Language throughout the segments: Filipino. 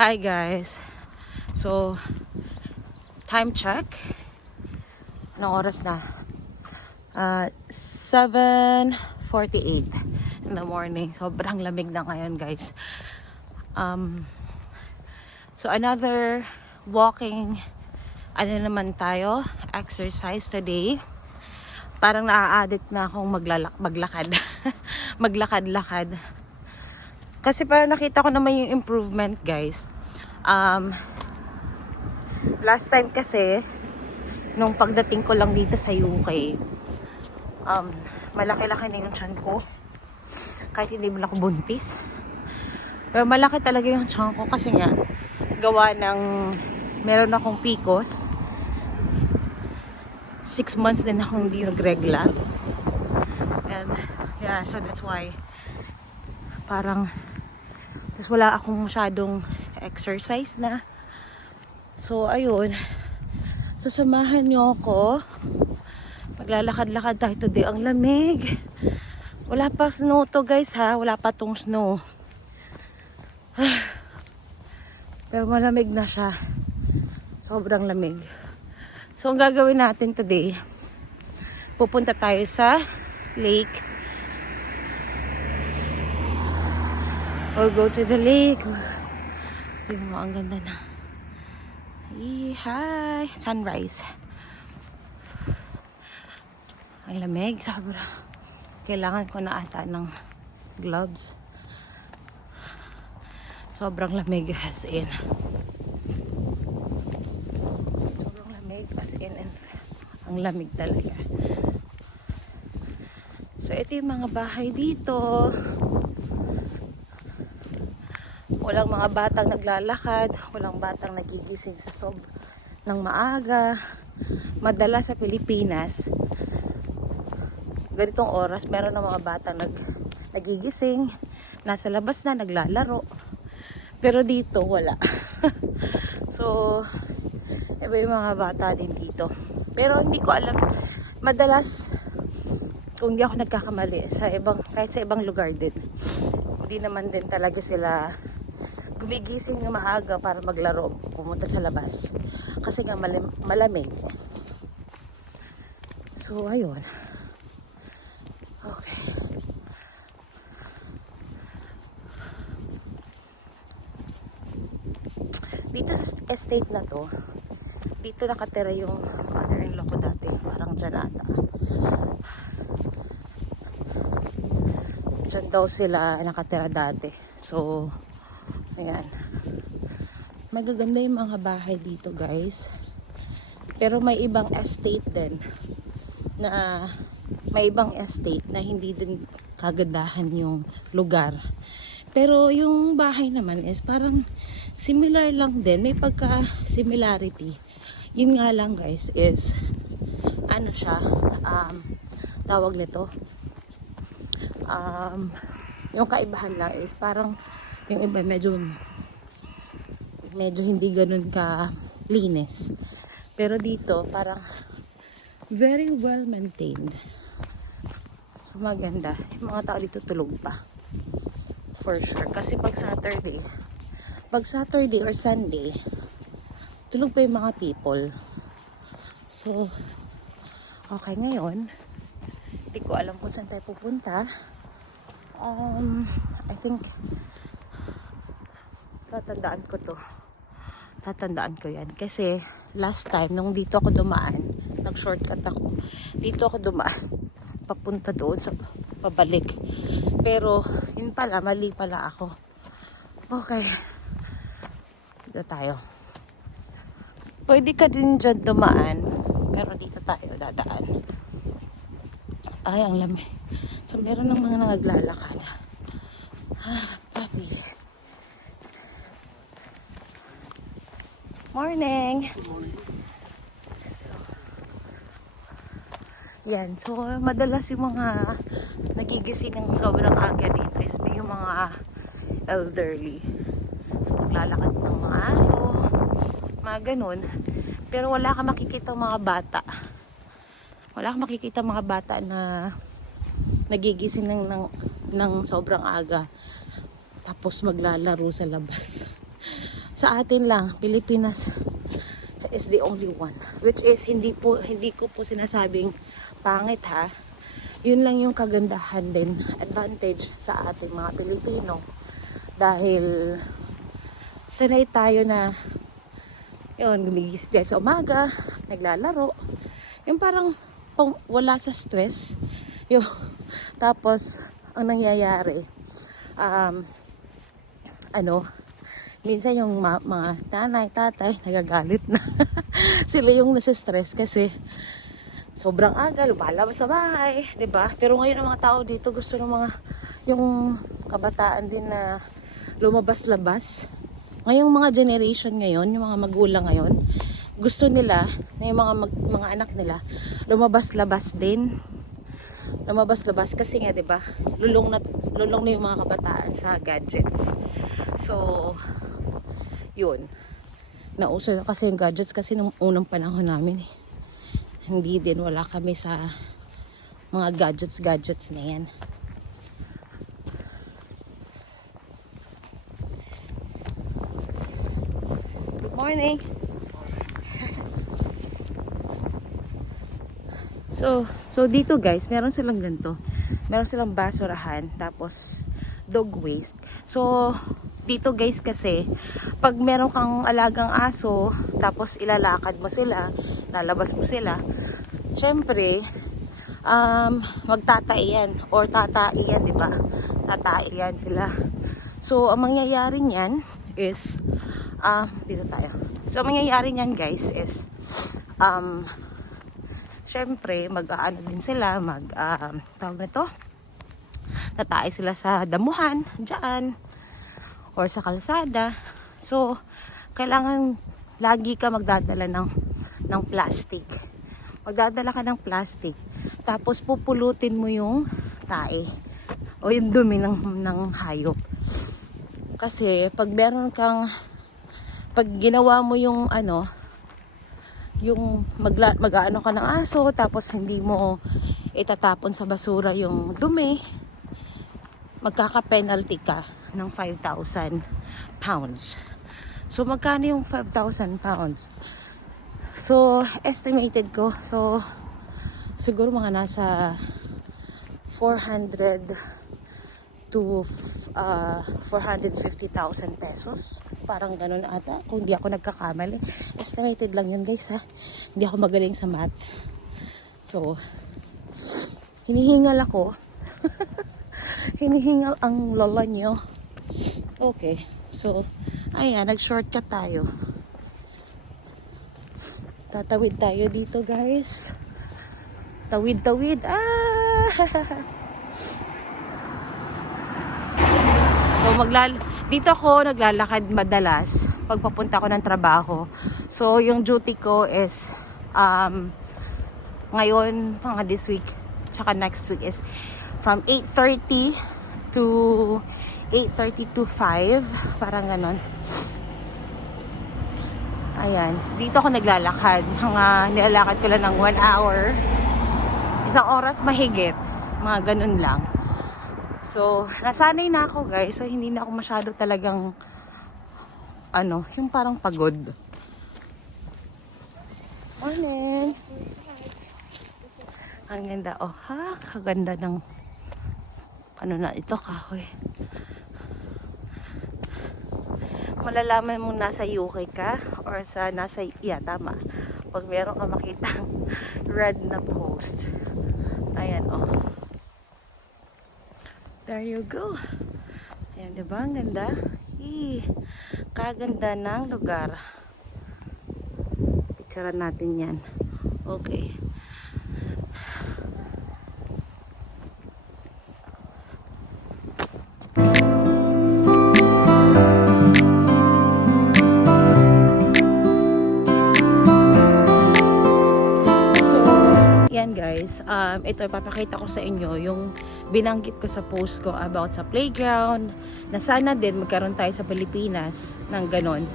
Hi guys. So, time check. Anong oras na? 7:48 in the morning. Sobrang lamig na ngayon guys. So another walking, ano naman tayo, exercise today. Parang naa-addict na akong maglakad. Maglakad-lakad. Kasi parang nakita ko naman yung improvement guys. Last time kasi, nung pagdating ko lang dito sa UK, malaki-laki na yung tiyan ko. Kahit hindi mo ako buntis. Pero malaki talaga yung tiyan ko kasi nga, gawa ng, meron akong PCOS. 6 months din akong hindi nagregla. And yeah, so that's why, parang, wala akong masyadong exercise na. So, ayun. So, samahan niyo ako. Maglalakad-lakad tayo today. Ang lamig. Wala pa snow to guys ha. Wala pa tong snow. Pero malamig na siya. Sobrang lamig. So, ang gagawin natin today, pupunta tayo sa lake. We'll go to the lake. Tingnan mo, ang ganda na. Hi! Sunrise. Ang lamig. Sobra. Kailangan ko na ata ng gloves. Sobrang lamig as in. Sobrang lamig as in. And ang lamig talaga. So, ito yung mga bahay dito. Walang mga batang naglalakad, walang batang nagigising sa ng maaga. Madalas sa Pilipinas, ganitong oras, meron ng mga batang nagigising, nasa labas na, naglalaro. Pero dito, wala. So, iba yung mga bata din dito. Pero hindi ko alam, madalas, kung hindi ako nagkakamali, kahit sa ibang lugar din, hindi naman din talaga sila gumigising ng maaga para maglaro, pumunta sa labas. Kasi nga malamig. So, ayun. Okay. Dito sa estate na to, dito nakatira yung mother-in-law ko dati. Parang dyan ata. Dyan daw sila nakatira dati. So, ayan. Magaganda yung mga bahay dito guys. Pero may ibang estate din na hindi din kagandahan yung lugar. Pero yung bahay naman is parang similar lang din. May pagka-similarity. Yun nga lang guys is ano siya, tawag nito, yung kaibahan lang is parang yung iba medyo hindi ganun ka linis. Pero dito parang very well maintained. So maganda. Yung mga tao dito tulog pa. For sure. Kasi pag Saturday or Sunday, tulog pa yung mga people. So, okay ngayon. Hindi ko alam kung saan tayo pupunta. I think tatandaan ko yan kasi last time nung dito ako dumaan, nag-shortcut ako, dito ako dumaan papunta doon sa pabalik, pero yun pala, mali pala ako. Okay, dito tayo. Pwede ka din dyan dumaan, pero dito tayo dadaan. Ay, ang lamig. So meron ng mga naglalakad. Papi. Morning. Good morning. Yan. So, madalas yung mga nagigising ng sobrang aga dito is yung mga elderly. Naglalakad ng mga aso. Mga ganun. Pero wala ka makikita mga bata. Wala ka makikita mga bata na nagigising ng sobrang aga. Tapos maglalaro sa labas. Sa atin lang, Pilipinas is the only one. Which is, hindi ko po sinasabing pangit ha. Yun lang yung kagandahan din, advantage sa ating mga Pilipino. Dahil sanay tayo na yun, gumigising tayo sa umaga, naglalaro. Yung parang wala sa stress. Yung, tapos, ang nangyayari, minsan yung mga nanay, tatay, nagagalit na. Sila yung nasa-stress kasi sobrang aga, lumalabas sa bahay, 'di ba? Pero ngayon ang mga tao dito gusto ng mga yung kabataan din na lumabas-labas. Ngayong mga generation ngayon, yung mga magulang ngayon, gusto nila na yung mga anak nila lumabas-labas din. Lumabas-labas kasi nga 'di ba? Lulong na yung mga kabataan sa gadgets. So, yun. Nauso na kasi yung gadgets kasi nung unang panahon namin eh. Hindi din, wala kami sa mga gadgets na yan. Good morning. So dito guys, meron silang ganito. Meron silang basurahan, tapos dog waste. So dito guys kasi, pag meron kang alagang aso, tapos ilalakad mo sila, lalabas mo sila, syempre, magtataiyan or tataiyan, di ba? Tataiyan sila. So, ang mangyayari niyan is, dito tayo. So, ang mangyayari niyan guys is, syempre, mag-aano din sila, tawag na to, tatai sila sa damuhan, dyan, or sa kalsada. So, kailangan lagi ka magdadala ng plastic. Magdadala ka ng plastic. Tapos pupulutin mo yung tae o yung dumi ng hayop. Kasi pag ginawa mo yung yung mag-aano ka ng aso, tapos hindi mo itatapon sa basura yung dumi, magkaka-penalty ka ng 5,000 pounds. So, magkano yung 5,000 pounds? So, estimated ko, so, siguro mga nasa 400 to 450,000 pesos. Parang ganun ata, kung di ako nagkakamali. Estimated lang yun guys ha. Hindi ako magaling sa math. So, hinihingal ako. Hinihingal ang lola nyo. Okay. So, ayan, nag-shortcut tayo. Tatawid tayo dito, guys. Tawid-tawid. So, dito ako naglalakad madalas pag papunta ako ng trabaho. So, yung duty ko is ngayon, mga this week, tsaka next week is from 8:30 to 5, parang ganon. Ayan, dito ako naglalakad. Nilalakad ko lang ng 1 hour. 1 oras mahigit. Mga ganun lang. So, nasanay na ako guys. So, hindi na ako masyado talagang yung parang pagod. Morning! Ang ganda. Oh, ha? Kaganda ng na ito, kahoy. Malalaman mo nasa UK ka or tama. Pag meron ka makitang red na post. Ayan, oh. There you go. Ayan, diba? Ang ganda. Kaganda ng lugar. Picturean natin yan. Okay. Guys, ito ipapakita ko sa inyo yung binanggit ko sa post ko about sa playground, na sana din magkaroon tayo sa Pilipinas ng ganon.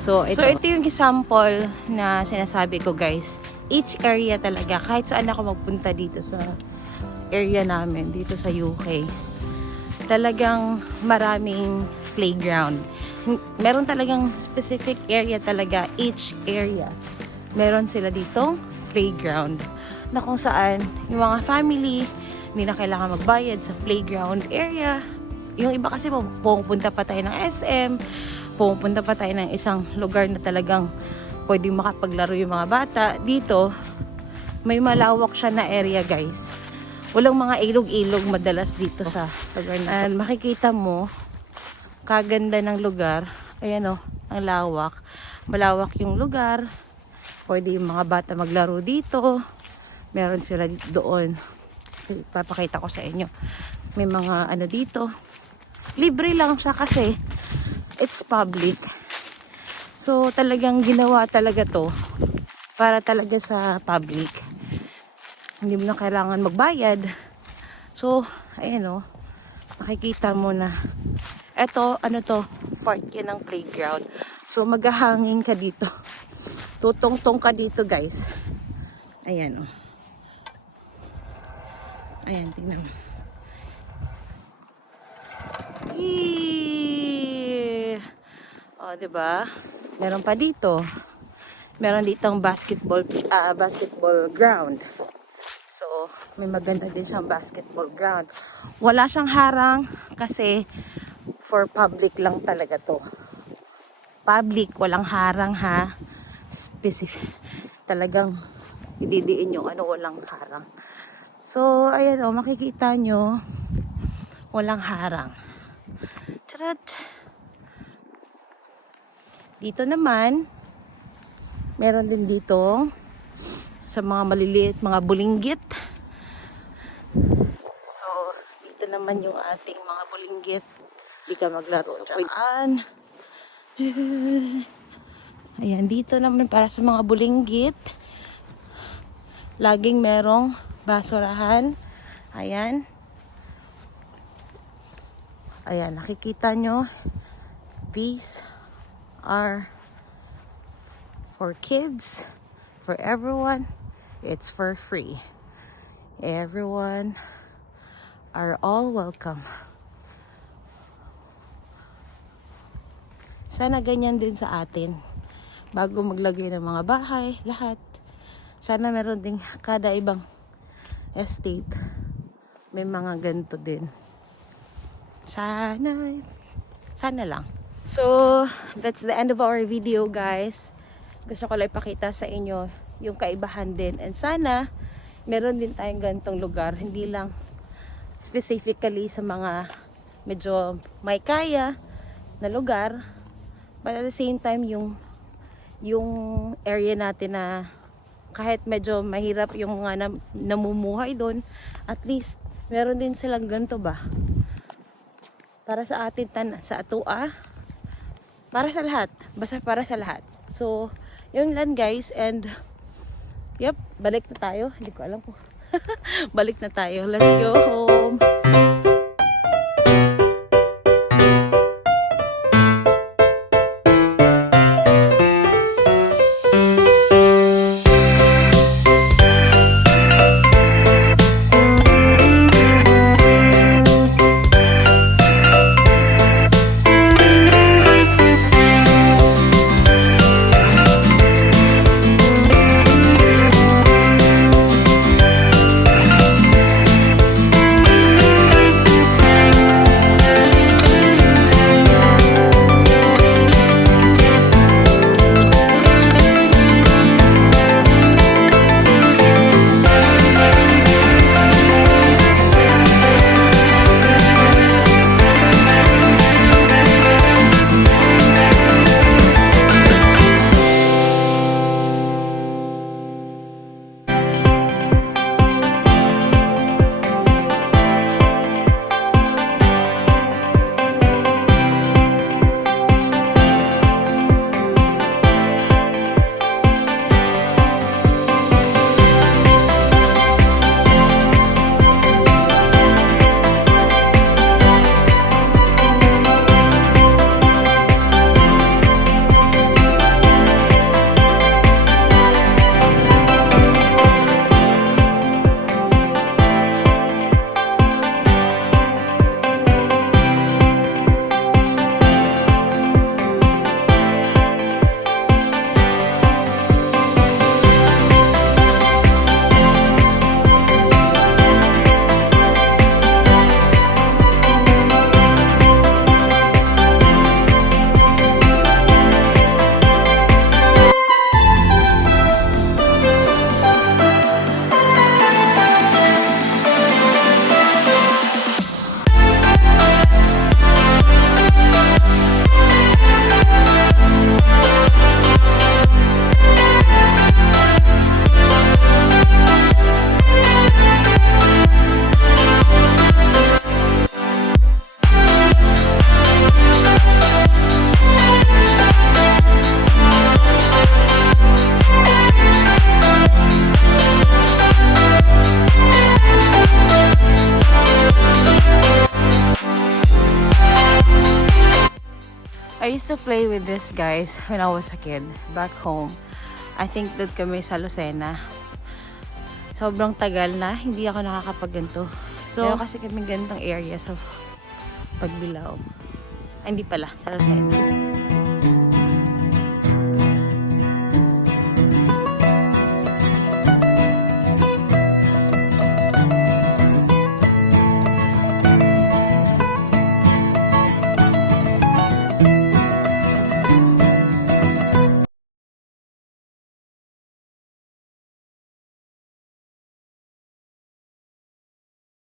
So ito yung example na sinasabi ko guys. Each area talaga, kahit saan ako magpunta dito sa area namin, dito sa UK, talagang maraming playground. meron talagang specific area talaga, each area. Meron sila ditong playground na kung saan yung mga family, hindi na kailangan magbayad sa playground area. Yung iba kasi pupunta pa tayo ng SM, pupunta pa tayo ng isang lugar na talagang pwedeng makapaglaro yung mga bata. Dito, may malawak siya na area, guys. Walang mga ilog-ilog madalas dito sa lugar na. And makikita mo, kaganda ng lugar. Ayan o, ang lawak. Malawak yung lugar. Pwede yung mga bata maglaro dito. Meron sila doon. Papakita ko sa inyo. May mga ano dito. Libre lang siya kasi it's public. So talagang ginawa talaga to para talaga sa public. Hindi mo na kailangan magbayad. So, ayan o. Makikita mo na. Eto, ano to? Part yan ng playground. So, maghahangin ka dito. Tutong-tong ka dito, guys. Ayan o. Ayan, tingnan mo. Eee! O, diba? Meron pa dito. Meron ditong basketball ground. So, may maganda din siyang basketball ground. Wala siyang harang kasi for public lang talaga to. Public, walang harang ha. Specific. Talagang ididiin yung ano, walang harang. So, ayan o, makikita nyo, walang harang. Tarat! Dito naman, meron din dito sa mga maliliit, mga bulinggit. So, dito naman yung ating mga bulinggit. Hindi ka maglaro. So, ayan, dito naman para sa mga bulinggit. Laging merong basurahan. Ayan. Ayan, nakikita nyo. These are for kids, for everyone. It's for free. Everyone are all welcome. Sana ganyan din sa atin. Bago maglagay ng mga bahay, lahat. Sana meron din kada ibang estate. May mga ganito din. Sana lang. So, that's the end of our video, guys. Gusto ko lang ipakita sa inyo yung kaibahan din. And sana, meron din tayong ganitong lugar. Hindi lang specifically sa mga medyo may kaya na lugar. But at the same time, yung area natin na kahit medyo mahirap yung mga namumuhay doon, at least, meron din silang ganito ba? Para sa atin, sa atua, para sa lahat. Basta para sa lahat. So, yun lang guys. And, yep, balik na tayo. Hindi ko alam po. Balik na tayo. Let's go home. I used to play with this guys when I was a kid back home. I think that kami sa Lucena. Sobrang tagal na, hindi ako nakakapagganto. So, pero kasi kami ganitong area sa Pagbilao. Ay, hindi pala, sa Lucena.